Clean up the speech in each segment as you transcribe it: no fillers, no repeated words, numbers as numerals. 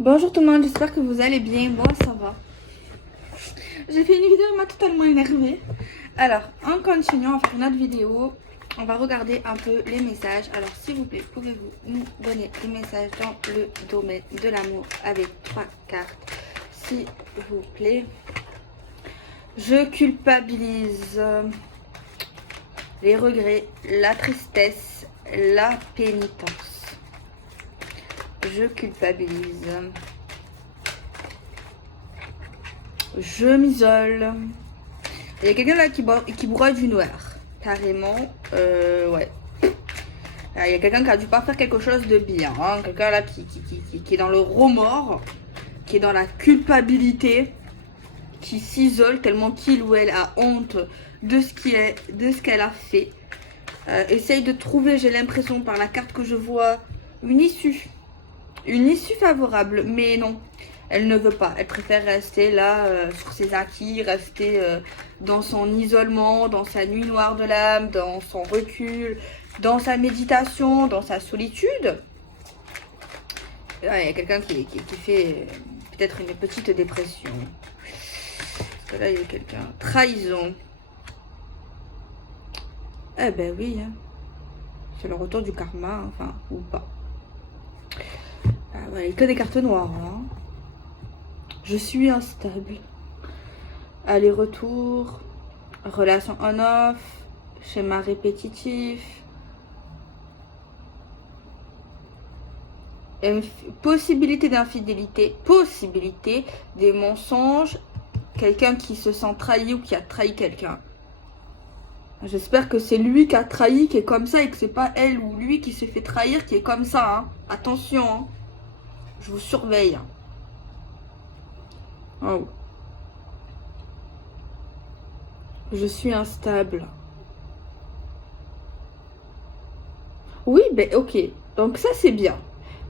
Bonjour tout le monde, j'espère que vous allez bien. Moi, ça va. J'ai fait une vidéo, elle m'a totalement énervée. Alors, en continuant à faire notre vidéo, on va regarder un peu les messages. Alors, s'il vous plaît, pouvez-vous nous donner des messages dans le domaine de l'amour avec 3 cartes, s'il vous plaît. Je culpabilise. Les regrets, la tristesse, la pénitence. Je culpabilise. Je m'isole. Il y a quelqu'un là qui broie du noir. Carrément. Ouais. Il y a quelqu'un qui a dû pas faire quelque chose de bien. Hein. Quelqu'un là qui est dans le remords. Qui est dans la culpabilité. Qui s'isole tellement qu'il ou elle a honte de ce qu'elle a fait. Essaye de trouver, j'ai l'impression par la carte que je vois, une issue. Une issue favorable. Mais non. Elle ne veut pas, elle préfère rester là sur ses acquis, rester dans son isolement, dans sa nuit noire de l'âme, dans son recul, dans sa méditation, dans sa solitude. Là, il y a quelqu'un qui fait peut-être une petite dépression. Parce que là, il y a quelqu'un. Trahison. Eh ben oui, hein. C'est le retour du karma, enfin, ou pas. Ah, ouais, il y a que des cartes noires, hein. Je suis instable. Aller-retour. Relation on-off. Schéma répétitif. Possibilité d'infidélité. Possibilité des mensonges. Quelqu'un qui se sent trahi ou qui a trahi quelqu'un. J'espère que c'est lui qui a trahi, qui est comme ça, et que c'est pas elle ou lui qui s'est fait trahir, qui est comme ça. Hein. Attention, hein. Je vous surveille. Oh. Je suis instable. Oui, ben ok. Donc ça c'est bien.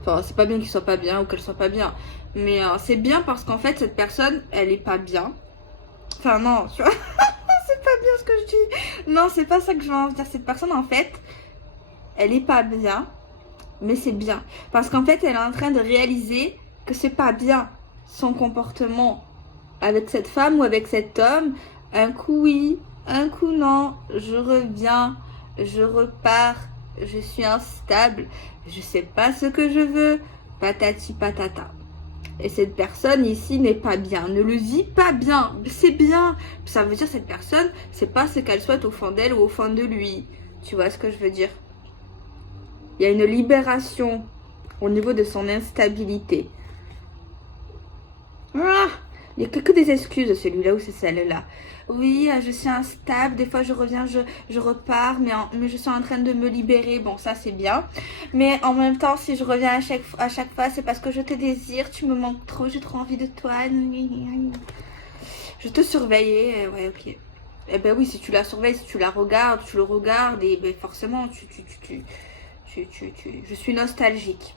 Enfin, c'est pas bien qu'il soit pas bien ou qu'elle soit pas bien. Mais c'est bien parce qu'en fait, cette personne, elle est pas bien. Enfin, non, tu vois. C'est pas bien ce que je dis. Non, c'est pas ça que je veux en dire. Cette personne, en fait, elle est pas bien. Mais c'est bien. Parce qu'en fait, elle est en train de réaliser que c'est pas bien son comportement avec cette femme ou avec cet homme. Un coup oui, un coup non. Je reviens, je repars, je suis instable, je sais pas ce que je veux. Patati patata. Et cette personne ici n'est pas bien, ne le vit pas bien. C'est bien. Ça veut dire cette personne, c'est pas ce qu'elle souhaite au fond d'elle ou au fond de lui. Tu vois ce que je veux dire? Il y a une libération au niveau de son instabilité. Ah, il n'y a que des excuses, celui-là ou c'est celle-là. Oui, je suis instable, des fois je reviens, je repars, mais je suis en train de me libérer. Bon, ça c'est bien. Mais en même temps, si je reviens à chaque fois, c'est parce que je te désire, tu me manques trop, j'ai trop envie de toi. Je te surveille, ouais, ok. Eh ben oui, si tu la surveilles, si tu la regardes, tu le regardes, et ben forcément, je suis nostalgique.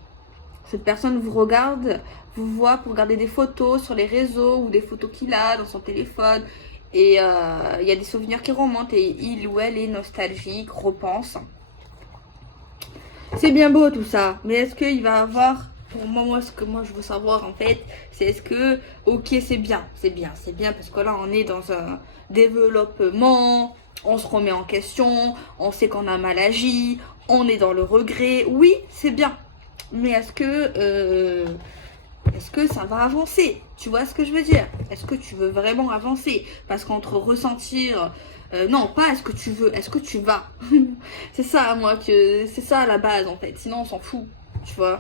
Cette personne vous regarde, vous voit pour regarder des photos sur les réseaux ou des photos qu'il a dans son téléphone. Et il y a des souvenirs qui remontent et il ou elle est nostalgique, repense. C'est bien beau tout ça, mais est-ce qu'il va avoir, pour moi, ce que moi je veux savoir en fait, c'est est-ce que, ok c'est bien, parce que là on est dans un développement, on se remet en question, on sait qu'on a mal agi, on est dans le regret, oui c'est bien, mais est-ce que ça va avancer? Tu vois ce que je veux dire? Est-ce que tu veux vraiment avancer? Parce qu'entre ressentir... non, pas est-ce que tu veux, est-ce que tu vas? C'est ça, moi, c'est ça la base, en fait. Sinon, on s'en fout, tu vois?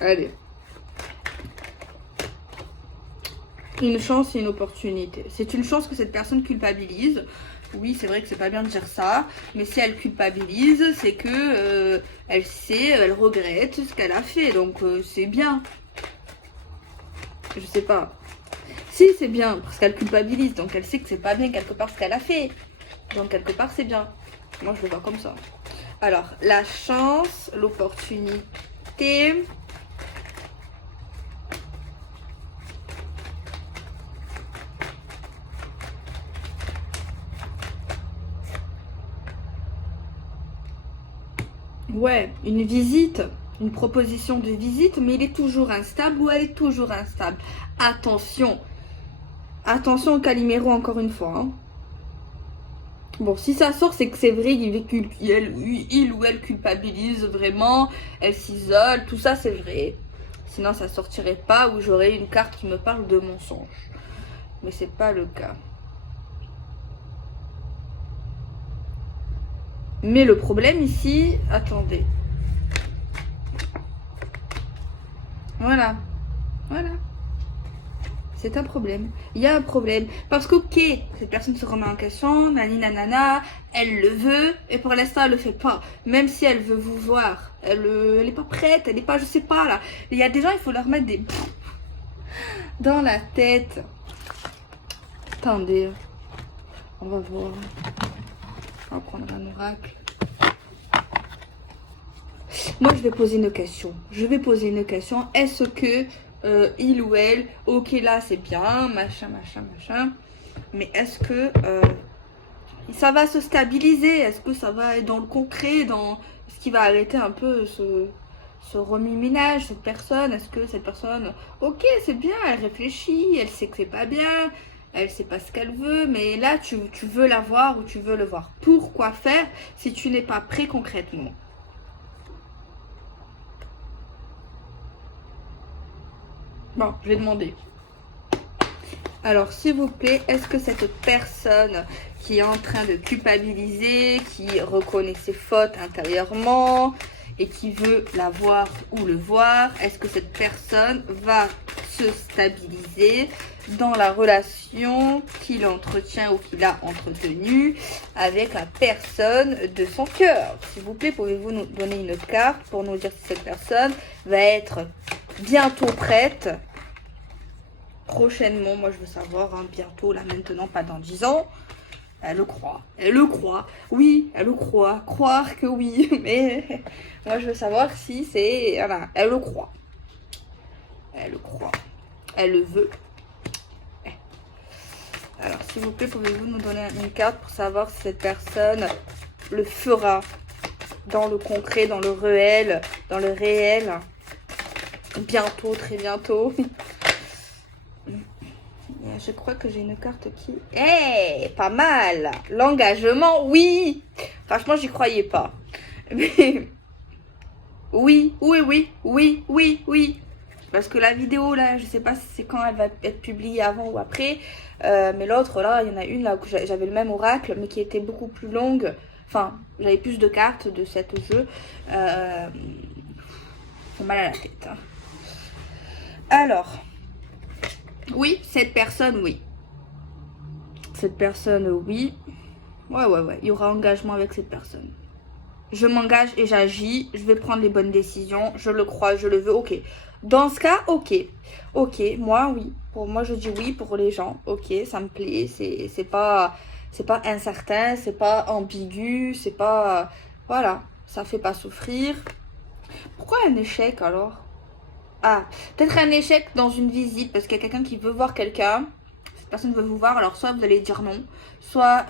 Allez. Une chance et une opportunité. C'est une chance que cette personne culpabilise. Oui, c'est vrai que c'est pas bien de dire ça, mais si elle culpabilise, c'est que elle sait, elle regrette ce qu'elle a fait, donc c'est bien. Je sais pas. Si, c'est bien, parce qu'elle culpabilise, donc elle sait que c'est pas bien quelque part ce qu'elle a fait. Donc quelque part, c'est bien. Moi, je le vois comme ça. Alors, la chance, l'opportunité. Ouais, une visite. une proposition de visite, mais il est toujours instable ou elle est toujours instable. Attention. Attention au Calimero encore une fois. Hein. Bon, si ça sort, c'est que c'est vrai, il ou elle culpabilise vraiment, elle s'isole, tout ça c'est vrai. Sinon ça sortirait pas ou j'aurais une carte qui me parle de mensonge. Mais c'est pas le cas. Mais le problème ici, attendez. Voilà. Voilà. C'est un problème. Il y a un problème. Parce que, ok, cette personne se remet en question, nanana, elle le veut, et pour l'instant, elle le fait pas. Même si elle veut vous voir. Elle est pas prête, elle est pas, je sais pas, là. Il y a des gens, il faut leur mettre des... dans la tête. Attendez. On va voir. On va prendre un oracle. Moi, je vais poser une question. Est-ce que il ou elle, ok, là, c'est bien, machin. Mais est-ce que ça va se stabiliser? Est-ce que ça va être dans le concret, dans ce qui va arrêter un peu ce remue-ménage, cette personne? Est-ce que cette personne, ok, c'est bien, elle réfléchit, elle sait que c'est pas bien, elle sait pas ce qu'elle veut, mais là, tu veux la voir ou tu veux le voir. Pourquoi faire si tu n'es pas prêt concrètement? Bon, je vais demander. Alors, s'il vous plaît, est-ce que cette personne qui est en train de culpabiliser, qui reconnaît ses fautes intérieurement et qui veut la voir ou le voir, est-ce que cette personne va se stabiliser dans la relation qu'il entretient ou qu'il a entretenue avec la personne de son cœur? S'il vous plaît, pouvez-vous nous donner une carte pour nous dire si cette personne va être bientôt prête? Prochainement, moi je veux savoir, hein, bientôt, là maintenant, pas dans 10 ans. Elle le croit, oui, elle le croit, croire que oui, mais moi je veux savoir si c'est, voilà, elle le croit, elle le veut. Alors s'il vous plaît, pouvez-vous nous donner une carte pour savoir si cette personne le fera dans le concret, dans le réel, bientôt, très bientôt. Je crois que j'ai une carte qui... pas mal. L'engagement, oui. Franchement, j'y croyais pas. Mais... oui. Parce que la vidéo, là, je sais pas si c'est quand elle va être publiée, avant ou après. Mais l'autre, là, il y en a une, là, où j'avais le même oracle, mais qui était beaucoup plus longue. Enfin, j'avais plus de cartes de cet jeu. J'ai mal à la tête. Hein. Alors... oui, cette personne, oui. Cette personne, oui. Ouais. Il y aura engagement avec cette personne. Je m'engage et j'agis. Je vais prendre les bonnes décisions. Je le crois, je le veux. Ok. Dans ce cas, ok. Ok, moi, oui. Pour moi, je dis oui pour les gens. Ok, ça me plaît. C'est pas incertain. C'est pas ambigu. C'est pas... voilà. Ça fait pas souffrir. Pourquoi un échec alors? Ah, peut-être un échec dans une visite parce qu'il y a quelqu'un qui veut voir quelqu'un. Cette personne veut vous voir, alors soit vous allez dire non, soit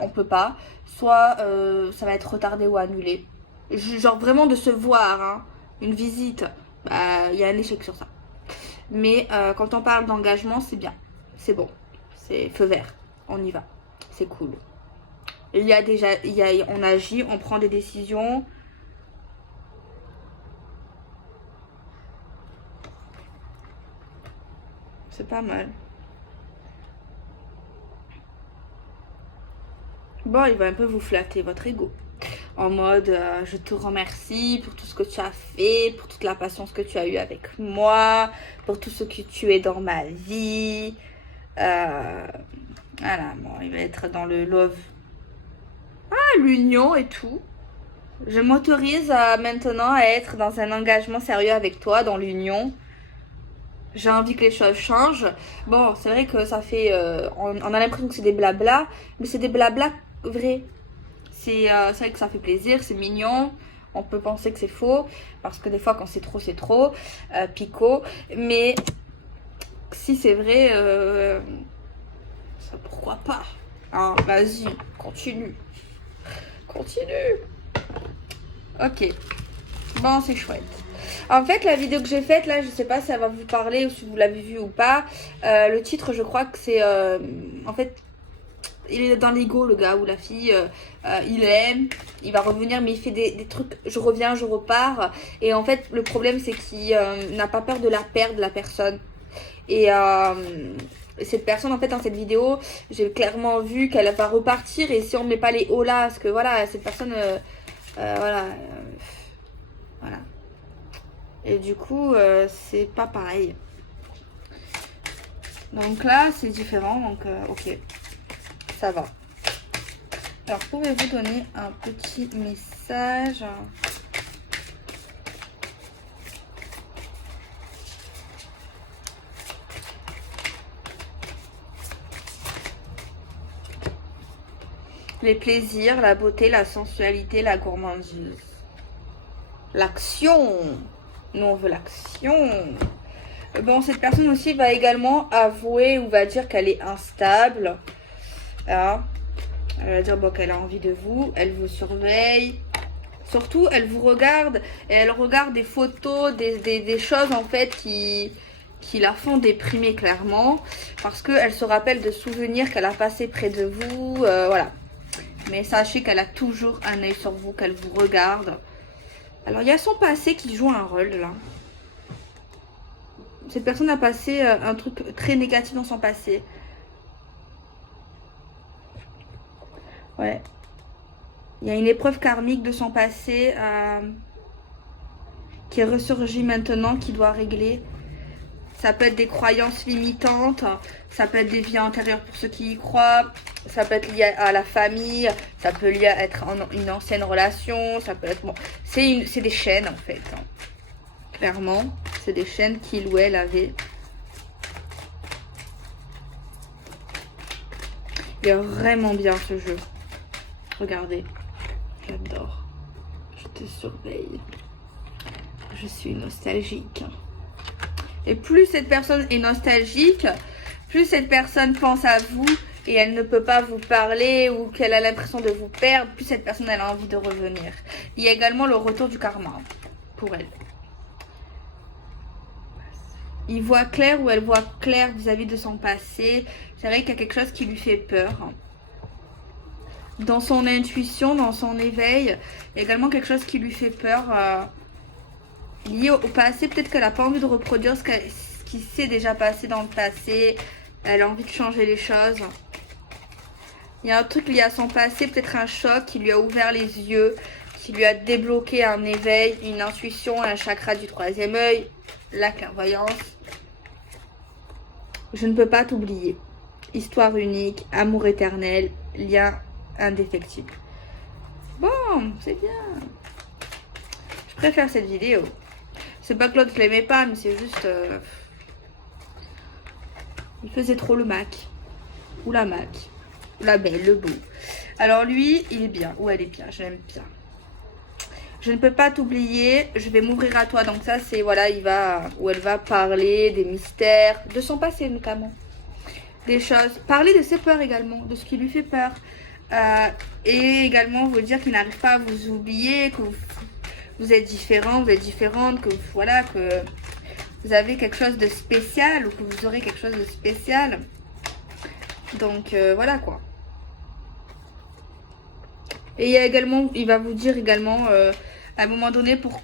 on peut pas, soit ça va être retardé ou annulé. Genre vraiment de se voir, hein, une visite, il y a un échec sur ça. Mais quand on parle d'engagement, c'est bien, c'est bon, c'est feu vert, on y va, c'est cool. On agit, on prend des décisions. C'est pas mal. Bon, il va un peu vous flatter votre ego. En mode, je te remercie pour tout ce que tu as fait, pour toute la patience que tu as eue avec moi, pour tout ce que tu es dans ma vie. Voilà, bon, il va être dans le love. Ah, l'union et tout. Je m'autorise maintenant à être dans un engagement sérieux avec toi, dans l'union. J'ai envie que les choses changent. Bon, c'est vrai que ça fait... on a l'impression que c'est des blabla, mais c'est des blabla vrais. C'est vrai que ça fait plaisir, c'est mignon. On peut penser que c'est faux, parce que des fois, quand c'est trop, picot. Mais si c'est vrai, ça, pourquoi pas? Hein, vas-y, continue. Ok. Bon, c'est chouette. En fait, la vidéo que j'ai faite, là, je sais pas si ça va vous parler ou si vous l'avez vue ou pas. Le titre, je crois que c'est... en fait, il est dans l'ego, le gars ou la fille. Il aime, il va revenir, mais il fait des trucs. Je reviens, je repars. Et en fait, le problème, c'est qu'il n'a pas peur de la perdre, la personne. Et cette personne, en fait, dans cette vidéo, j'ai clairement vu qu'elle va repartir. Et si on ne met pas les hauts là, parce que voilà, cette personne... voilà. Voilà. Et du coup, c'est pas pareil. Donc là, c'est différent. Donc, ok. Ça va. Alors, pouvez-vous donner un petit message? Les plaisirs, la beauté, la sensualité, la gourmandise. L'action. Nous, on veut l'action. Bon, cette personne aussi va également avouer ou va dire qu'elle est instable. Hein. Elle va dire bon, qu'elle a envie de vous. Elle vous surveille. Surtout, elle vous regarde. Et elle regarde des photos, des choses en fait qui la font déprimer clairement. Parce qu'elle se rappelle de souvenirs qu'elle a passés près de vous. Voilà. Mais sachez qu'elle a toujours un œil sur vous, qu'elle vous regarde. Alors, il y a son passé qui joue un rôle, là. Cette personne a passé un truc très négatif dans son passé. Ouais. Il y a une épreuve karmique de son passé qui ressurgit maintenant, qui doit régler. Ça peut être des croyances limitantes, ça peut être des vies antérieures pour ceux qui y croient, ça peut être lié à la famille, ça peut lié à être une ancienne relation, ça peut être... Bon, c'est des chaînes en fait. Hein. Clairement, c'est des chaînes qu'il ou elle avait. Il est vraiment bien ce jeu. Regardez, j'adore. Je te surveille. Je suis nostalgique. Et plus cette personne est nostalgique, plus cette personne pense à vous et elle ne peut pas vous parler ou qu'elle a l'impression de vous perdre, plus cette personne elle a envie de revenir. Il y a également le retour du karma pour elle. Il voit clair ou elle voit clair vis-à-vis de son passé. C'est vrai qu'il y a quelque chose qui lui fait peur. Dans son intuition, dans son éveil, il y a également quelque chose qui lui fait peur. Lié au passé, peut-être qu'elle n'a pas envie de reproduire ce qui s'est déjà passé dans le passé. Elle a envie de changer les choses. Il y a un truc lié à son passé, peut-être un choc qui lui a ouvert les yeux, qui lui a débloqué un éveil, une intuition, un chakra du troisième œil, la clairvoyance. Je ne peux pas t'oublier. Histoire unique, amour éternel, lien indéfectible. Bon, c'est bien. Je préfère cette vidéo. C'est pas que l'autre je l'aimais pas, mais c'est juste... il faisait trop le Mac. Ou la Mac. La belle, le beau. Alors lui, il est bien. Ou elle est bien, je l'aime bien. Je ne peux pas t'oublier, je vais m'ouvrir à toi. Donc ça, c'est, voilà, il va... Ou elle va parler des mystères, de son passé notamment. Des choses. Parler de ses peurs également, de ce qui lui fait peur. Et également vous dire qu'il n'arrive pas à vous oublier, que vous êtes différent, vous êtes différente, que voilà, que vous avez quelque chose de spécial ou que vous aurez quelque chose de spécial. Donc voilà quoi. Et il y a également, il va vous dire également à un moment donné pour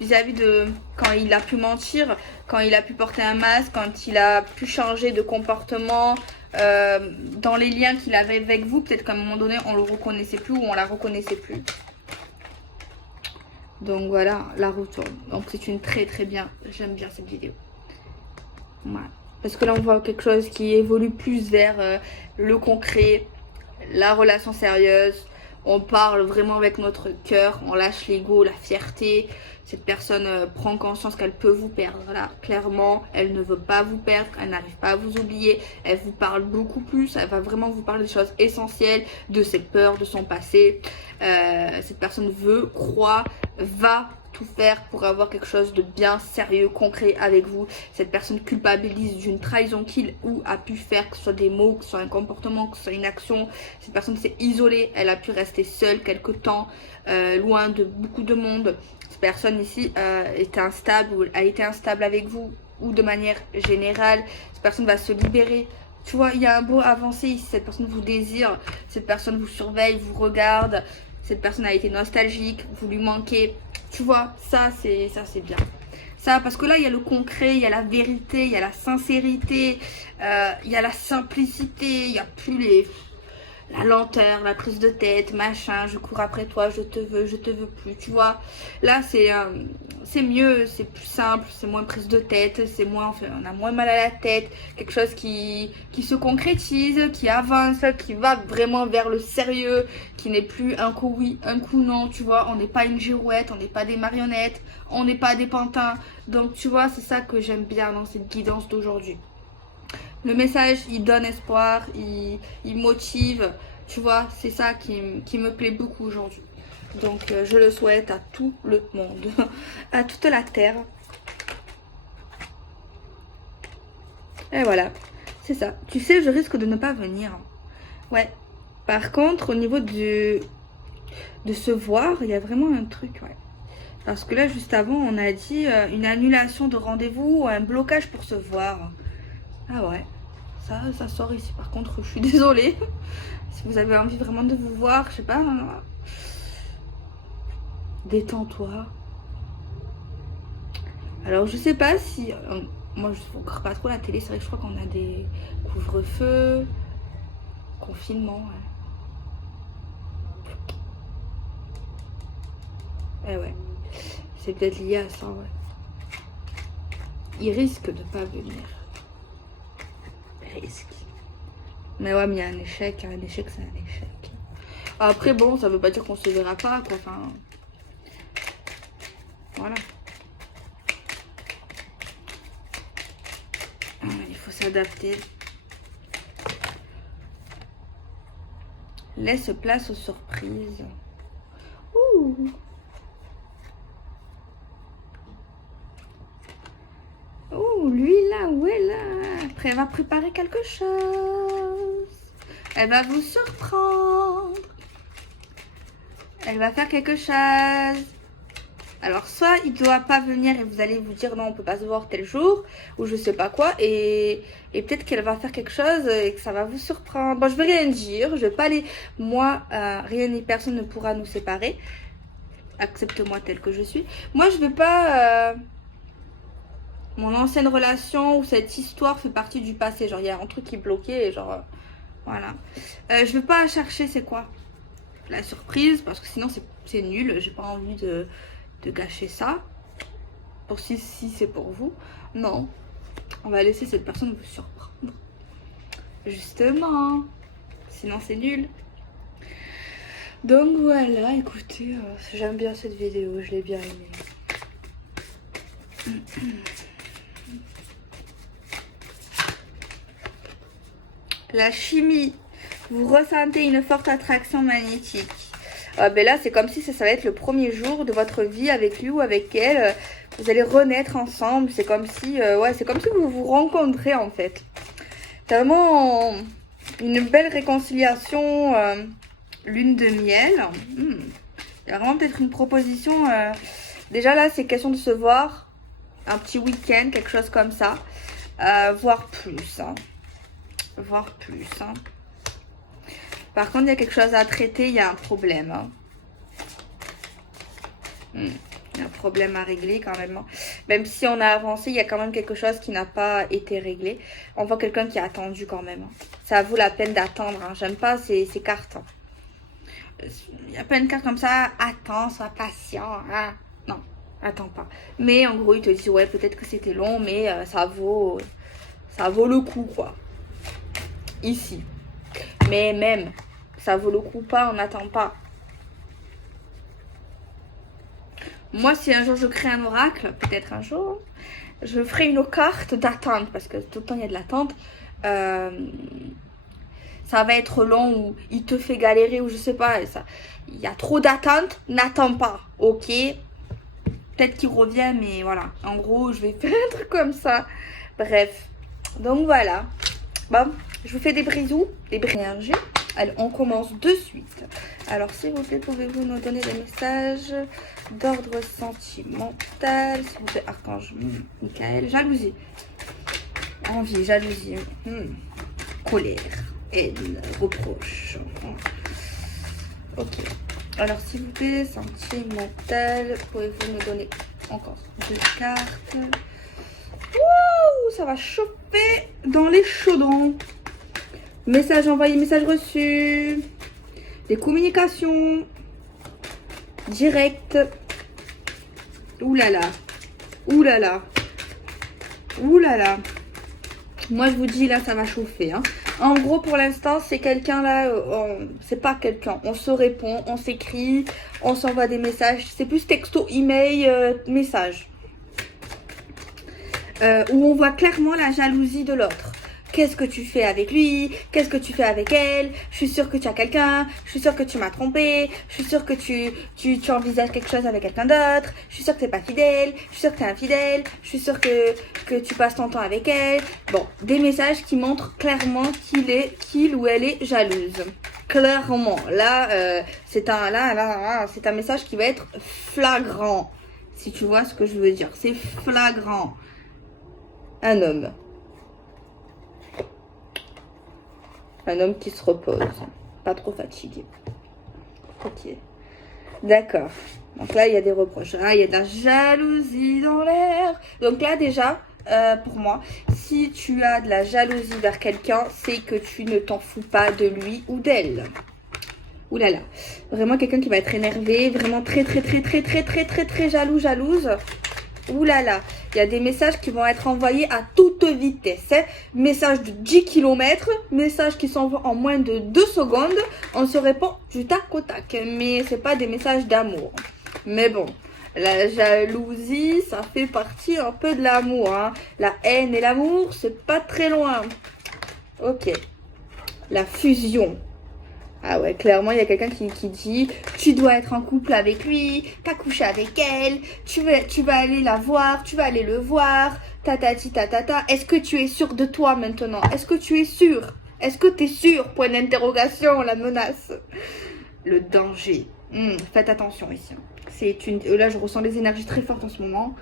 vis-à-vis de quand il a pu mentir, quand il a pu porter un masque, quand il a pu changer de comportement. Dans les liens qu'il avait avec vous, peut-être qu'à un moment donné on le reconnaissait plus ou on la reconnaissait plus. Donc voilà, la retourne. Donc c'est une très bien, j'aime bien cette vidéo. Voilà. Parce que là on voit quelque chose qui évolue plus vers le concret, la relation sérieuse. On parle vraiment avec notre cœur, on lâche l'ego, la fierté. Cette personne prend conscience qu'elle peut vous perdre. Là, clairement, elle ne veut pas vous perdre, elle n'arrive pas à vous oublier. Elle vous parle beaucoup plus, elle va vraiment vous parler des choses essentielles, de ses peurs, de son passé. Cette personne veut, croit, va tout faire pour avoir quelque chose de bien sérieux, concret avec vous. Cette personne culpabilise d'une trahison qu'il ou a pu faire, que ce soit des mots, que ce soit un comportement, que ce soit une action. Cette personne s'est isolée, elle a pu rester seule quelque temps, loin de beaucoup de monde. cette personne ici est instable ou a été instable avec vous, ou de manière générale, cette personne va se libérer. Tu vois, il y a un beau avancé ici, cette personne vous désire, cette personne vous surveille, vous regarde, cette personne a été nostalgique, vous lui manquez. Tu vois, ça c'est bien. Ça, parce que là, il y a le concret, il y a la vérité, il y a la sincérité, il y a la simplicité, il n'y a plus la lenteur, la prise de tête, machin, je cours après toi, je te veux plus, tu vois. Là, c'est mieux, c'est plus simple, c'est moins prise de tête, c'est moins, enfin, on a moins mal à la tête, quelque chose qui se concrétise, qui avance, qui va vraiment vers le sérieux, qui n'est plus un coup oui, un coup non, tu vois. On n'est pas une girouette, on n'est pas des marionnettes, on n'est pas des pantins. Donc, tu vois, c'est ça que j'aime bien dans cette guidance d'aujourd'hui. Le message, il donne espoir, il motive, tu vois, c'est ça qui me plaît beaucoup aujourd'hui. Donc, je le souhaite à tout le monde, à toute la terre. Et voilà, c'est ça. Tu sais, je risque de ne pas venir. Ouais. Par contre, au niveau de se voir, il y a vraiment un truc, ouais. Parce que là, juste avant, on a dit une annulation de rendez-vous ou un blocage pour se voir. Ah ouais. Ça sort ici. Par contre, je suis désolée. Si vous avez envie vraiment de vous voir, je sais pas. Détends-toi. Alors, je sais pas si... moi, je ne regarde pas trop la télé. C'est vrai que je crois qu'on a des couvre-feux. Confinement, ouais. Eh ouais. C'est peut-être lié à ça, ouais. Il risque de pas venir. Risque. Mais ouais, mais il y a un échec. Un échec, c'est un échec. Après, bon, ça veut pas dire qu'on se verra pas, quoi. Enfin... Voilà. Il faut s'adapter. Laisse place aux surprises. Ouh. Oh, lui là, où est là? Après, elle va préparer quelque chose. Elle va vous surprendre. Elle va faire quelque chose. Alors, soit il ne doit pas venir et vous allez vous dire non, on peut pas se voir tel jour, ou je sais pas quoi, et peut-être qu'elle va faire quelque chose et que ça va vous surprendre. Bon, je vais rien dire, je vais pas aller. Moi, rien ni personne ne pourra nous séparer. Accepte-moi tel que je suis. Moi, je vais pas. Mon ancienne relation ou cette histoire fait partie du passé. Genre, il y a un truc qui est bloqué et genre, voilà. Je vais pas chercher c'est quoi la surprise parce que sinon c'est nul. J'ai pas envie de gâcher ça. Pour si c'est pour vous. Non. On va laisser cette personne vous surprendre. Justement. Sinon c'est nul. Donc voilà, écoutez, j'aime bien cette vidéo. Je l'ai bien aimée. La chimie, vous ressentez une forte attraction magnétique. Ben là, c'est comme si ça va être le premier jour de votre vie avec lui ou avec elle. Vous allez renaître ensemble. C'est comme si, ouais, c'est comme si vous vous rencontrez en fait. C'est vraiment une belle réconciliation, lune de miel. Il y a vraiment peut-être une proposition. Déjà là, c'est question de se voir un petit week-end, quelque chose comme ça, voire plus. Voire plus. Par contre, il y a quelque chose à traiter, il y a un problème. Il y a un problème à régler quand même. Même si on a avancé, il y a quand même quelque chose qui n'a pas été réglé. On voit quelqu'un qui a attendu quand même. Ça vaut la peine d'attendre. J'aime pas ces cartes. Il y a plein de cartes comme ça. Attends, sois patient. Non, attends pas. Mais en gros, il te dit, ouais, peut-être que c'était long, mais ça vaut le coup, quoi. Ici. Mais même, ça vaut le coup pas, on n'attend pas. Moi, si un jour je crée un oracle, peut-être un jour, je ferai une carte d'attente, parce que tout le temps il y a de l'attente. Ça va être long ou il te fait galérer ou je sais pas. Il y a trop d'attente, n'attends pas, ok? Peut-être qu'il revient, mais voilà. En gros, je vais faire un truc comme ça. Bref, donc voilà. Bon, je vous fais des bisous, des énergies. Allez, on commence de suite. Alors, s'il vous plaît, pouvez-vous nous donner des messages d'ordre sentimental? S'il vous plaît, Archange Michael. Jalousie. Envie, jalousie. Colère, haine, reproche. Ok. Alors, s'il vous plaît, sentimental. Pouvez-vous nous donner encore 2 cartes? Wouh, ça va chauffer dans les chaudrons. Message envoyé, message reçu. Des communications directes. Ouh là là. Ouh là là. Ouh là là. Moi, je vous dis, là, ça va chauffer. Hein. En gros, pour l'instant, c'est quelqu'un là. C'est pas quelqu'un. On se répond, on s'écrit, on s'envoie des messages. C'est plus texto, email, message. Où on voit clairement la jalousie de l'autre. Qu'est-ce que tu fais avec lui? Qu'est-ce que tu fais avec elle? Je suis sûre que tu as quelqu'un. Je suis sûre que tu m'as trompé. Je suis sûre que tu envisages quelque chose avec quelqu'un d'autre. Je suis sûre que t'es pas fidèle. Je suis sûre que t'es infidèle. Je suis sûre que tu passes ton temps avec elle. Bon, des messages qui montrent clairement qu'il ou elle est jalouse. Clairement. Là, c'est un message qui va être flagrant. Si tu vois ce que je veux dire. C'est flagrant. Un homme. Un homme qui se repose. Pas trop fatigué. Ok. D'accord. Donc là, il y a des reproches. Ah, il y a de la jalousie dans l'air. Donc là, déjà, pour moi, si tu as de la jalousie vers quelqu'un, c'est que tu ne t'en fous pas de lui ou d'elle. Ouh là là. Vraiment quelqu'un qui va être énervé. Vraiment très jalouse. Ouh là là, il y a des messages qui vont être envoyés à toute vitesse. Hein. Messages de 10 km, messages qui s'envoient en moins de 2 secondes. On se répond du tac au tac. Mais c'est pas des messages d'amour. Mais bon, la jalousie, ça fait partie un peu de l'amour. Hein. La haine et l'amour, c'est pas très loin. Ok. La fusion. Ah ouais, clairement, il y a quelqu'un qui dit « Tu dois être en couple avec lui, t'as couché avec elle, tu vas aller la voir, tu vas aller le voir, tatati tatata. Est-ce que tu es sûr de toi maintenant? Est-ce que tu es sûr? Est-ce que tu es sûr? Point d'interrogation, la menace. Le danger. Faites attention ici. Là, je ressens des énergies très fortes en ce moment.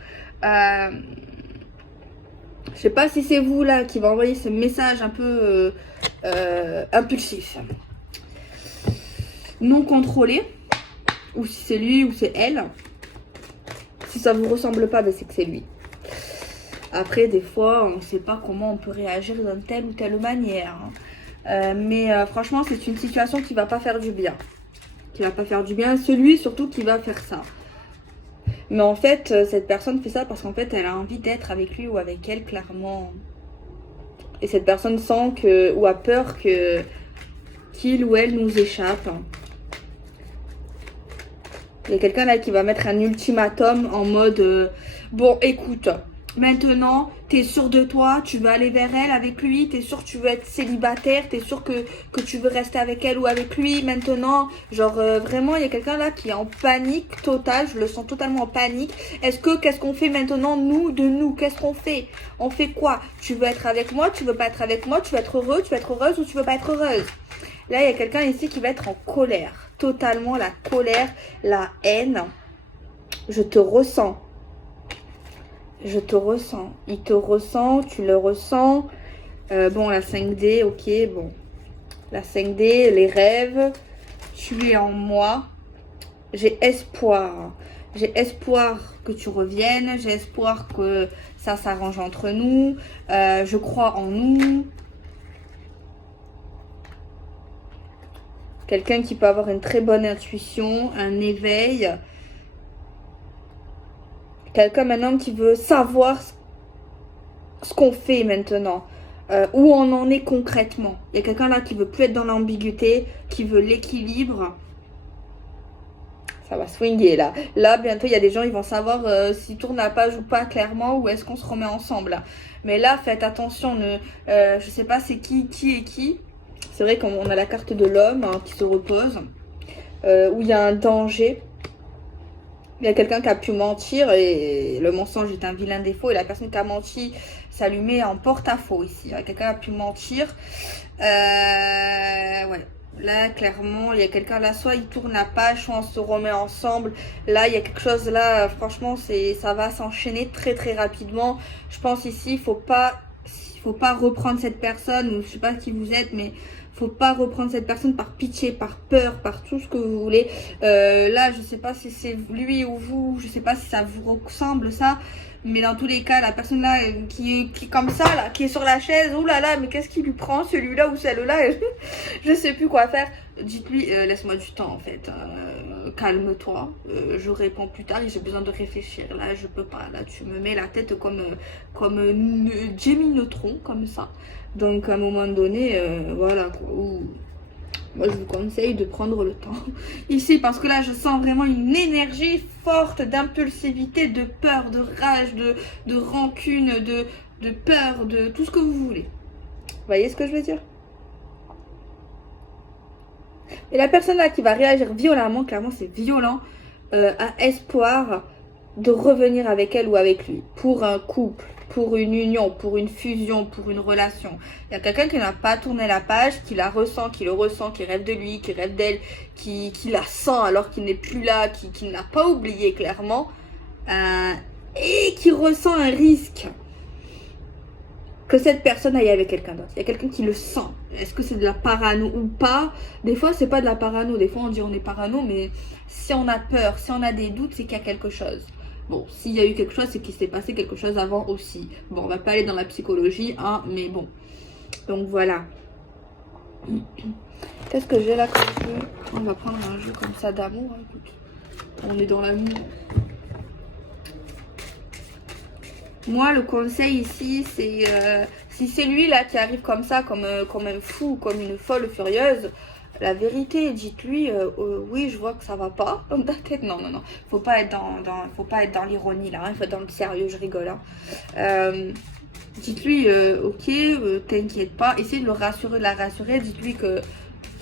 Je sais pas si c'est vous là qui va envoyer ce message un peu impulsif. Non contrôlé, ou si c'est lui ou c'est elle. Si ça vous ressemble pas, ben c'est que c'est lui. Après, des fois, on ne sait pas comment on peut réagir d'une telle ou telle manière. Mais franchement, c'est une situation qui va pas faire du bien. Qui va pas faire du bien. Celui surtout qui va faire ça. Mais en fait, cette personne fait ça parce qu'en fait, elle a envie d'être avec lui ou avec elle, clairement. Et cette personne sent que, ou a peur que qu'il ou elle nous échappe. Il y a quelqu'un là qui va mettre un ultimatum en mode bon, écoute, maintenant, t'es sûr de toi, tu veux aller vers elle avec lui, t'es sûr que tu veux être célibataire, t'es sûr que tu veux rester avec elle ou avec lui maintenant. Genre, vraiment, il y a quelqu'un là qui est en panique totale, je le sens totalement en panique. Qu'est-ce qu'on fait maintenant, nous, qu'est-ce qu'on fait? On fait quoi? Tu veux être avec moi, tu veux pas être avec moi, tu veux être heureux, tu veux être heureuse ou tu veux pas être heureuse? Là, il y a quelqu'un ici qui va être en colère. Totalement la colère, la haine. Je te ressens. Je te ressens. Il te ressent, tu le ressens. Bon, la 5D, ok, bon. La 5D, les rêves. Tu es en moi. J'ai espoir. J'ai espoir que tu reviennes. J'ai espoir que ça s'arrange entre nous. Je crois en nous. Quelqu'un qui peut avoir une très bonne intuition, un éveil. Quelqu'un maintenant qui veut savoir ce qu'on fait maintenant. Où on en est concrètement. Il y a quelqu'un là qui veut plus être dans l'ambiguïté, qui veut l'équilibre. Ça va swinguer là. Là, bientôt, il y a des gens, ils vont savoir s'ils tournent la page ou pas clairement, ou est-ce qu'on se remet ensemble là. Mais là, faites attention. Je sais pas c'est qui est qui. C'est vrai qu'on a la carte de l'homme hein, qui se repose, où il y a un danger. Il y a quelqu'un qui a pu mentir et le mensonge est un vilain défaut. Et la personne qui a menti, ça lui met en porte-à-faux ici. Quelqu'un a pu mentir. Ouais. Là, clairement, il y a quelqu'un là, soit il tourne la page, soit on se remet ensemble. Là, il y a quelque chose là, franchement, ça va s'enchaîner très très rapidement. Je pense ici, il faut pas reprendre cette personne, ou je sais pas qui vous êtes, mais faut pas reprendre cette personne par pitié, par peur, par tout ce que vous voulez. Là, je sais pas si c'est lui ou vous, je sais pas si ça vous ressemble ça. Mais dans tous les cas, la personne là qui est comme ça, là, qui est sur la chaise, ouh là là, mais qu'est-ce qui lui prend, celui-là ou celle-là? Je sais plus quoi faire. Dites-lui, laisse-moi du temps en fait. Calme-toi. Je réponds plus tard et j'ai besoin de réfléchir. Là, je peux pas. Là, tu me mets la tête comme Jamie Neutron, comme ça. Donc, à un moment donné, voilà quoi. Moi, je vous conseille de prendre le temps ici parce que là, je sens vraiment une énergie forte d'impulsivité, de peur, de rage, de rancune, de peur, de tout ce que vous voulez. Vous voyez ce que je veux dire? Et la personne là qui va réagir violemment, clairement, c'est violent, a espoir de revenir avec elle ou avec lui pour un couple, pour une union, pour une fusion, pour une relation. Il y a quelqu'un qui n'a pas tourné la page, qui la ressent, qui le ressent, qui rêve de lui, qui rêve d'elle, qui la sent alors qu'il n'est plus là, qui ne l'a pas oublié clairement, et qui ressent un risque que cette personne aille avec quelqu'un d'autre. Il y a quelqu'un qui le sent. Est-ce que c'est de la parano ou pas? Des fois, c'est pas de la parano. Des fois, on dit on est parano, mais si on a peur, si on a des doutes, c'est qu'il y a quelque chose. Bon, s'il y a eu quelque chose, c'est qu'il s'est passé quelque chose avant aussi. Bon, on va pas aller dans la psychologie, hein, mais bon. Donc voilà. Qu'est-ce que j'ai là comme jeu? On va prendre un jeu comme ça d'amour. Hein, écoute. On est dans l'amour. Moi, le conseil ici, c'est si c'est lui là qui arrive comme ça, comme un fou, comme une folle furieuse, la vérité, dites-lui, oui, je vois que ça va pas dans ta tête. Non, non, non, faut pas être faut pas être dans l'ironie là, hein, il faut être dans le sérieux, je rigole. Hein. Dites-lui, ok, t'inquiète pas, essayez de le rassurer, de la rassurer, dites-lui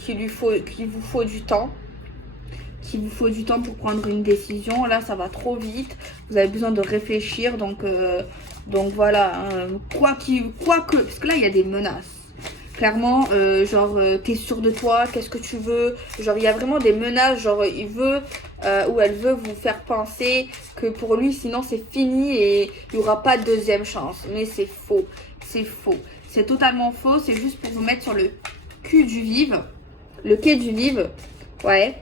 qu'il vous faut du temps. Qu'il vous faut du temps pour prendre une décision. Là, ça va trop vite. Vous avez besoin de réfléchir. Donc voilà. Hein. Quoi que... Parce que là, il y a des menaces. Clairement, genre, t'es sûr de toi? Qu'est-ce que tu veux? Genre, il y a vraiment des menaces. Genre, il veut ou elle veut vous faire penser que pour lui, sinon, c'est fini et il n'y aura pas de deuxième chance. Mais c'est faux. C'est faux. C'est totalement faux. C'est juste pour vous mettre sur le cul du vive. Le quai du vive. Ouais,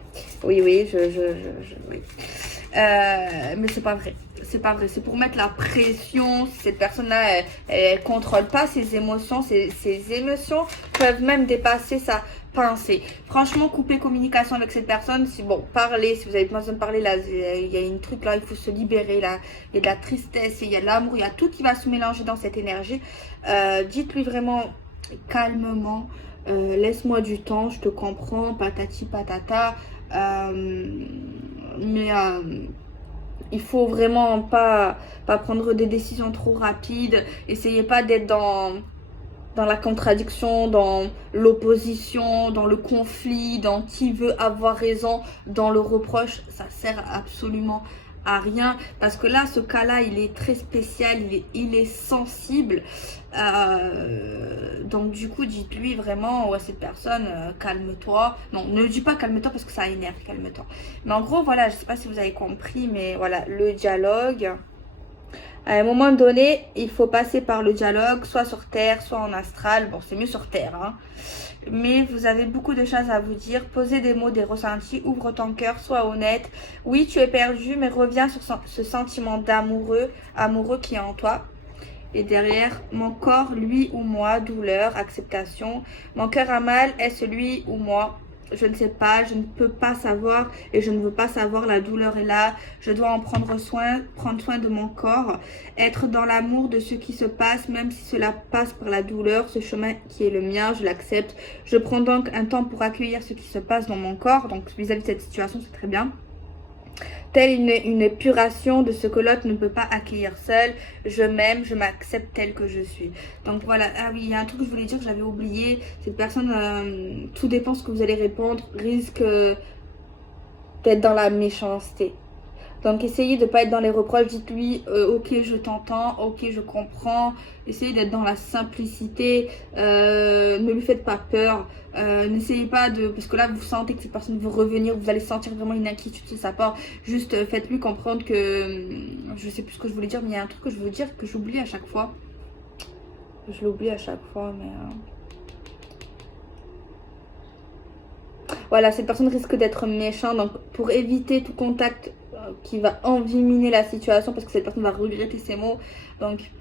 oui, oui, oui. Mais c'est pas vrai. C'est pas vrai. C'est pour mettre la pression. Si cette personne-là, elle contrôle pas ses émotions. Ses émotions peuvent même dépasser sa pensée. Franchement, couper communication avec cette personne. Si bon, parler, si vous avez besoin de parler, là, il y a une truc là, il faut se libérer là. Il y a de la tristesse, il y a de l'amour, il y a tout qui va se mélanger dans cette énergie. Dites-lui vraiment calmement. Laisse-moi du temps, je te comprends, patati patata. Mais il faut vraiment pas prendre des décisions trop rapides. Essayez pas d'être dans la contradiction, dans l'opposition, dans le conflit, dans qui veut avoir raison, dans le reproche. Ça sert absolument à rien, parce que là, ce cas-là, il est très spécial, il est sensible. Donc du coup, dites-lui vraiment, ouais, cette personne, calme-toi. Non, ne dis pas calme-toi parce que ça énerve, calme-toi. Mais en gros, voilà, je sais pas si vous avez compris, mais voilà, le dialogue. À un moment donné, il faut passer par le dialogue, soit sur Terre, soit en astral. Bon, c'est mieux sur Terre, hein. Mais vous avez beaucoup de choses à vous dire. Posez des mots, des ressentis, ouvre ton cœur, sois honnête. Oui, tu es perdu, mais reviens sur ce sentiment amoureux qui est en toi. Et derrière, mon corps, lui ou moi, douleur, acceptation. Mon cœur a mal, est-ce lui ou moi? Je ne sais pas, je ne peux pas savoir et je ne veux pas savoir, la douleur est là. Je dois en prendre soin de mon corps, être dans l'amour de ce qui se passe, même si cela passe par la douleur. Ce chemin qui est le mien, je l'accepte. Je prends donc un temps pour accueillir ce qui se passe dans mon corps. Donc vis-à-vis de cette situation, c'est très bien. Telle une épuration de ce que l'autre ne peut pas accueillir seul. Je m'aime, je m'accepte telle que je suis. Donc voilà, ah oui, il y a un truc que je voulais dire que j'avais oublié. Cette personne, tout dépend ce que vous allez répondre, risque d'être dans la méchanceté. Donc essayez de ne pas être dans les reproches, dites-lui ok je t'entends, ok je comprends, essayez d'être dans la simplicité, ne lui faites pas peur, n'essayez pas de, parce que là vous sentez que cette personne veut revenir, vous allez sentir vraiment une inquiétude de sa part, juste faites-lui comprendre que, je sais plus ce que je voulais dire, mais il y a un truc que je veux dire que j'oublie à chaque fois, je l'oublie à chaque fois, mais... Voilà, cette personne risque d'être méchante, donc pour éviter tout contact qui va envenimer la situation, parce que cette personne va regretter ses mots, donc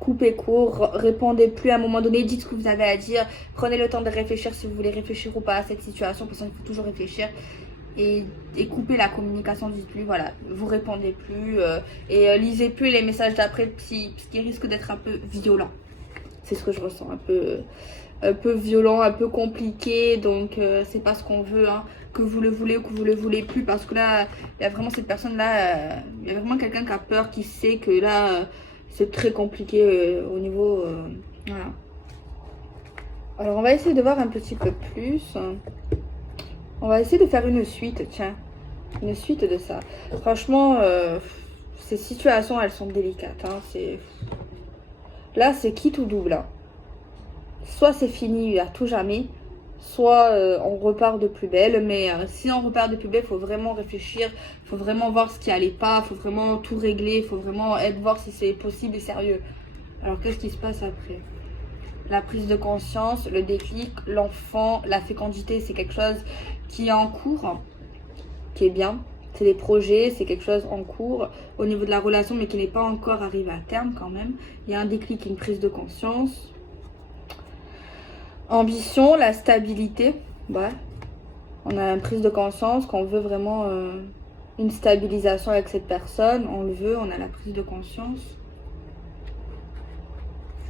coupez court, répondez plus à un moment donné, dites ce que vous avez à dire, prenez le temps de réfléchir si vous voulez réfléchir ou pas à cette situation, parce qu'il faut toujours réfléchir, et coupez la communication, dites-lui, voilà, vous répondez plus, lisez plus les messages d'après, ce qui risque d'être un peu violent. C'est ce que je ressens, un peu violent, un peu compliqué, donc c'est pas ce qu'on veut, hein, que vous le voulez ou que vous le voulez plus, parce que là, il y a vraiment cette personne-là, il y a vraiment quelqu'un qui a peur, qui sait que là, c'est très compliqué au niveau, voilà. Alors on va essayer de voir un petit peu plus, on va essayer de faire une suite, tiens, une suite de ça. Franchement, ces situations, elles sont délicates, hein, là, c'est quitte ou double, hein. Soit c'est fini à tout jamais, soit on repart de plus belle. Mais si on repart de plus belle, il faut vraiment réfléchir, il faut vraiment voir ce qui allait pas, il faut vraiment tout régler, il faut vraiment voir si c'est possible et sérieux. Alors qu'est-ce qui se passe après? La prise de conscience, le déclic, l'enfant, la fécondité, c'est quelque chose qui est en cours, qui est bien. C'est des projets, c'est quelque chose en cours au niveau de la relation, mais qui n'est pas encore arrivé à terme quand même. Il y a un déclic, une prise de conscience. Ambition, la stabilité. Ouais. On a une prise de conscience qu'on veut vraiment une stabilisation avec cette personne. On le veut, on a la prise de conscience.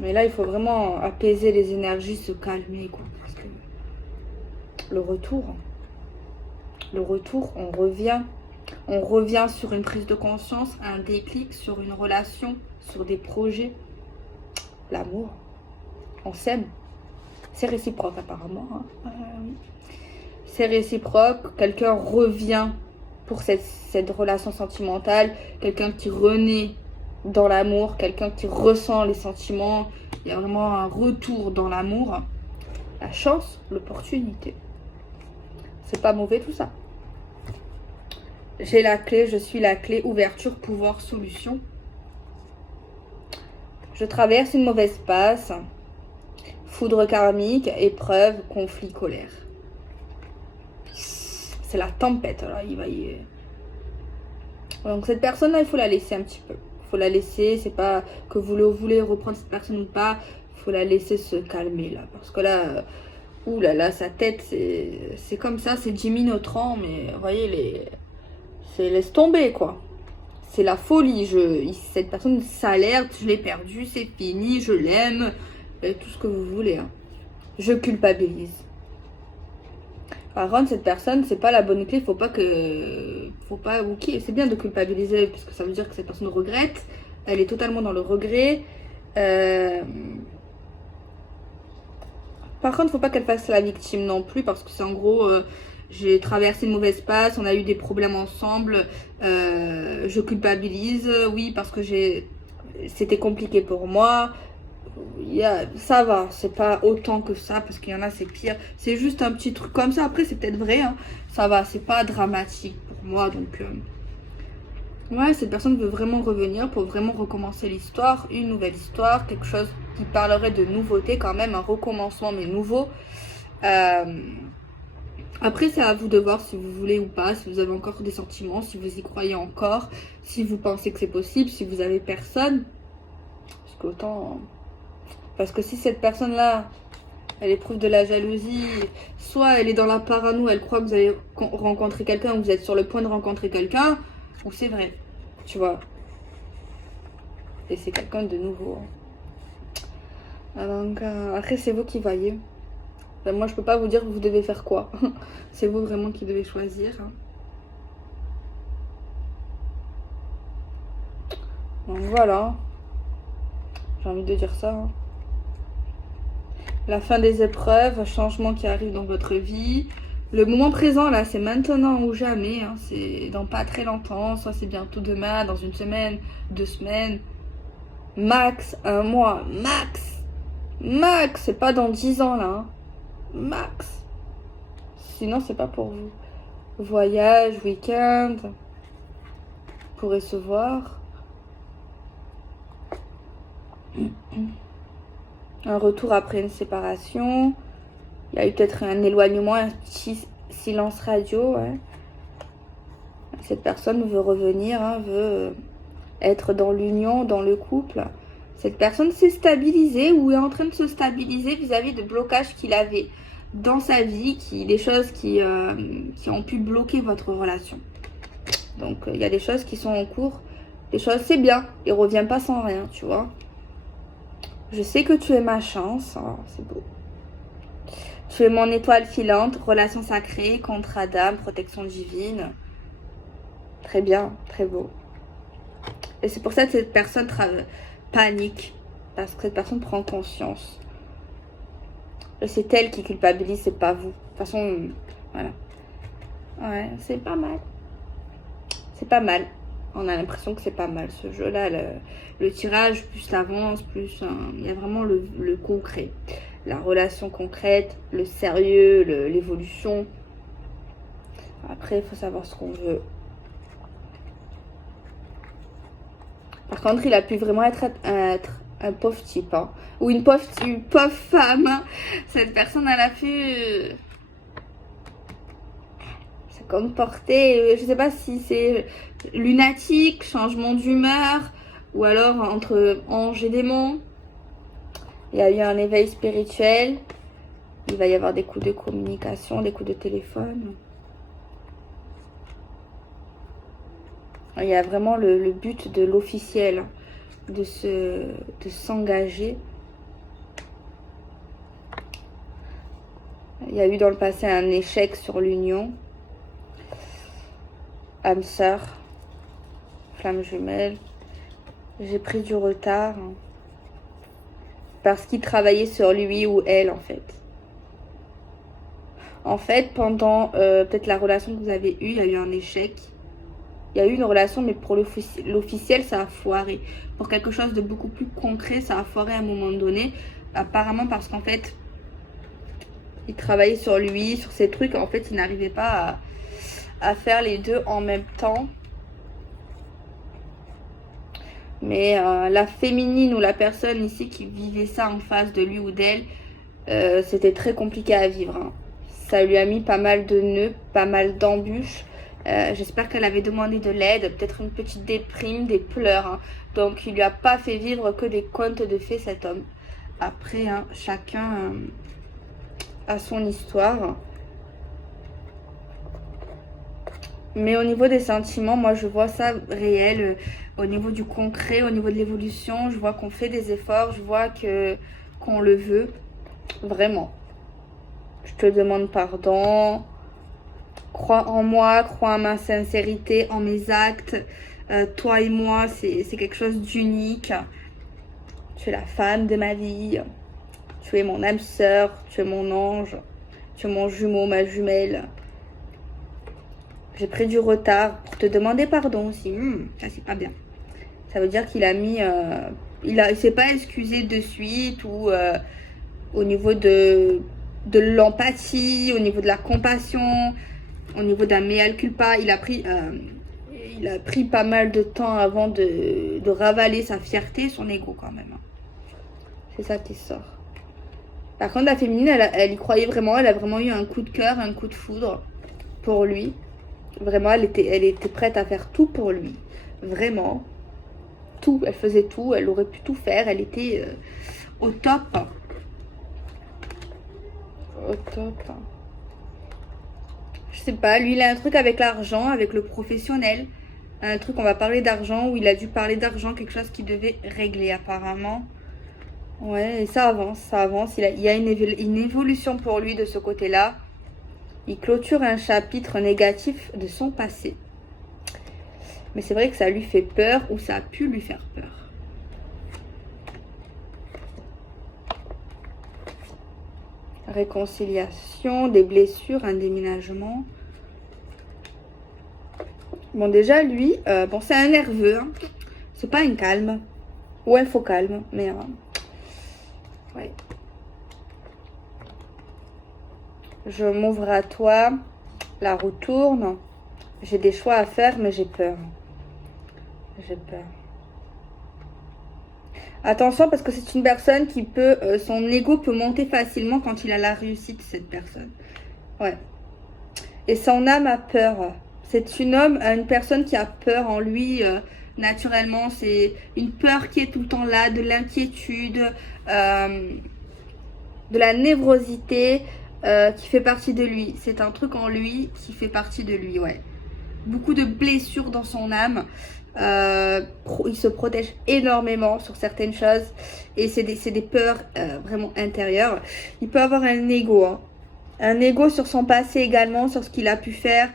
Mais là, il faut vraiment apaiser les énergies, se calmer, quoi. Parce que le retour, on revient. On revient sur une prise de conscience, un déclic, sur une relation, sur des projets. L'amour. On s'aime. C'est réciproque apparemment. Hein. Oui. C'est réciproque. Quelqu'un revient pour cette relation sentimentale. Quelqu'un qui renaît dans l'amour. Quelqu'un qui ressent les sentiments. Il y a vraiment un retour dans l'amour. La chance, l'opportunité. C'est pas mauvais tout ça. J'ai la clé, je suis la clé. Ouverture, pouvoir, solution. Je traverse une mauvaise passe. Foudre karmique, épreuve, conflit, colère. C'est la tempête, là, Donc cette personne-là, il faut la laisser un petit peu. Il faut la laisser, c'est pas que vous voulez reprendre cette personne ou pas. Il faut la laisser se calmer, là. Parce que là, oulala, sa tête, c'est comme ça, c'est Jimmy Neutron, mais vous voyez, c'est laisse tomber, quoi. C'est la folie. Cette personne s'alerte, je l'ai perdue, c'est fini, je l'aime. Tout ce que vous voulez. Hein. Je culpabilise. Par contre, cette personne, c'est pas la bonne clé. Faut pas. Ok, c'est bien de culpabiliser, puisque ça veut dire que cette personne regrette. Elle est totalement dans le regret. Par contre, faut pas qu'elle fasse la victime non plus, parce que c'est en gros. J'ai traversé une mauvaise passe, on a eu des problèmes ensemble. Je culpabilise, oui, parce que c'était compliqué pour moi. Ça va, c'est pas autant que ça, parce qu'il y en a c'est pire, c'est juste un petit truc comme ça, après c'est peut-être vrai, hein. Ça va, c'est pas dramatique pour moi, donc ouais, cette personne veut vraiment revenir pour vraiment recommencer l'histoire, une nouvelle histoire, quelque chose qui parlerait de nouveauté quand même, un recommencement mais nouveau. Après c'est à vous de voir si vous voulez ou pas, si vous avez encore des sentiments, si vous y croyez encore, si vous pensez que c'est possible, si vous avez personne, parce qu'autant... Parce que si cette personne-là, elle éprouve de la jalousie, soit elle est dans la parano, elle croit que vous allez rencontrer quelqu'un ou vous êtes sur le point de rencontrer quelqu'un, ou c'est vrai, tu vois. Et c'est quelqu'un de nouveau. Donc, après, c'est vous qui voyez. Enfin, moi, je peux pas vous dire que vous devez faire quoi. C'est vous vraiment qui devez choisir. Hein. Donc, voilà. J'ai envie de dire ça. Hein. La fin des épreuves, un changement qui arrive dans votre vie, Le moment présent, là, c'est maintenant ou jamais. Hein. C'est dans pas très longtemps. Soit c'est bientôt demain, dans une semaine, 2 semaines. Max, un mois. Max. Max. C'est pas dans 10 ans, là. Hein. Max. Sinon, c'est pas pour vous. Voyage, week-end. Vous pourrez se voir. Un retour après une séparation. Il y a eu peut-être un éloignement, un petit silence radio. Ouais. Cette personne veut revenir, hein, veut être dans l'union, dans le couple. Cette personne s'est stabilisée ou est en train de se stabiliser vis-à-vis de blocages qu'il avait dans sa vie, des choses qui ont pu bloquer votre relation. Donc, il y a des choses qui sont en cours. Des choses, c'est bien. Il ne revient pas sans rien, tu vois. Je sais que tu es ma chance. Oh, c'est beau. Tu es mon étoile filante, relation sacrée, contrat d'âme, protection divine. Très bien, très beau. Et c'est pour ça que cette personne panique. Parce que cette personne prend conscience. Et c'est elle qui culpabilise, c'est pas vous. De toute façon, voilà. Ouais, c'est pas mal. C'est pas mal. On a l'impression que c'est pas mal ce jeu-là. Le tirage, plus t'avances, plus il y a vraiment le concret. La relation concrète, le sérieux, l'évolution. Après, il faut savoir ce qu'on veut. Par contre, il a pu vraiment être un pauvre type. Hein. Ou une pauvre femme. Hein. Cette personne, elle a pu se comporter. Je sais pas si c'est lunatique, changement d'humeur. Ou alors entre ange et démon. Il y a eu un éveil spirituel. Il va y avoir des coups de communication, des coups de téléphone. Il y a vraiment le but de l'officiel, de s'engager. Il y a eu dans le passé un échec sur l'union. Âme sœur, flamme jumelle. J'ai pris du retard. Parce qu'il travaillait sur lui ou elle, en fait. En fait, pendant peut-être la relation que vous avez eue, il y a eu un échec. Il y a eu une relation, mais pour l'officiel, ça a foiré. Pour quelque chose de beaucoup plus concret, ça a foiré à un moment donné. Apparemment parce qu'en fait, il travaillait sur lui, sur ses trucs. En fait, il n'arrivait pas à faire les deux en même temps. Mais la féminine ou la personne ici qui vivait ça en face de lui ou d'elle, c'était très compliqué à vivre. Hein. Ça lui a mis pas mal de nœuds, pas mal d'embûches. J'espère qu'elle avait demandé de l'aide, peut-être une petite déprime, des pleurs. Hein. Donc il lui a pas fait vivre que des contes de fées, cet homme. Après, hein, chacun a son histoire. Mais au niveau des sentiments, moi je vois ça réel. Au niveau du concret, au niveau de l'évolution, je vois qu'on fait des efforts, je vois qu'on le veut. Vraiment. Je te demande pardon. Crois en moi, crois en ma sincérité, en mes actes. Toi et moi, c'est quelque chose d'unique. Tu es la femme de ma vie. Tu es mon âme sœur, tu es mon ange. Tu es mon jumeau, ma jumelle. J'ai pris du retard pour te demander pardon aussi. Ça, c'est pas bien. Ça veut dire qu'il a mis... il s'est pas excusé de suite ou au niveau de l'empathie, au niveau de la compassion, au niveau d'un mea culpa. Il a pris pas mal de temps avant de ravaler sa fierté, son ego quand même. C'est ça qui sort. Par contre, la féminine, elle y croyait vraiment. Elle a vraiment eu un coup de cœur, un coup de foudre pour lui. Vraiment, elle était prête à faire tout pour lui. Vraiment. Tout. Elle faisait tout. Elle aurait pu tout faire. Elle était au top. Au top. Je sais pas. Lui, il a un truc avec l'argent, avec le professionnel. Un truc, on va parler d'argent, où il a dû parler d'argent, quelque chose qu'il devait régler apparemment. Ouais, et ça avance, ça avance. Il y a une évolution pour lui de ce côté-là. Il clôture un chapitre négatif de son passé. Mais c'est vrai que ça lui fait peur ou ça a pu lui faire peur. réconciliation, des blessures, un déménagement. Bon, déjà, lui, bon, c'est un nerveux. Hein. C'est pas un calme. Ou un faux calme, mais... ouais. Je m'ouvre à toi. La roue tourne. J'ai des choix à faire, mais j'ai peur. J'ai peur. Attention, parce que c'est une personne qui peut... son ego peut monter facilement quand il a la réussite, cette personne. Ouais. Et son âme a peur. C'est une personne qui a peur en lui, naturellement. C'est une peur qui est tout le temps là, de l'inquiétude, de la névrosité qui fait partie de lui. C'est un truc en lui qui fait partie de lui, ouais. Beaucoup de blessures dans son âme. Il se protège énormément sur certaines choses. Et c'est des peurs vraiment intérieures. Il peut avoir un ego, hein. Un ego sur son passé également, sur ce qu'il a pu faire.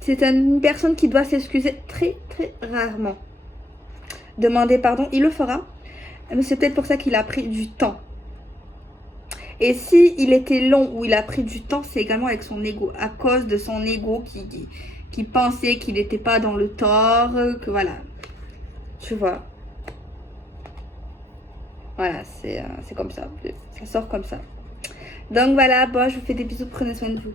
C'est une personne qui doit s'excuser très très rarement. Demander pardon, il le fera. Mais c'est peut-être pour ça qu'il a pris du temps. Et si il était long ou il a pris du temps, c'est également avec son ego. À cause de son ego qui pensait qu'il n'était pas dans le tort. Que voilà. Tu vois. Voilà, c'est comme ça. Ça sort comme ça. Donc voilà, bon, je vous fais des bisous, prenez soin de vous.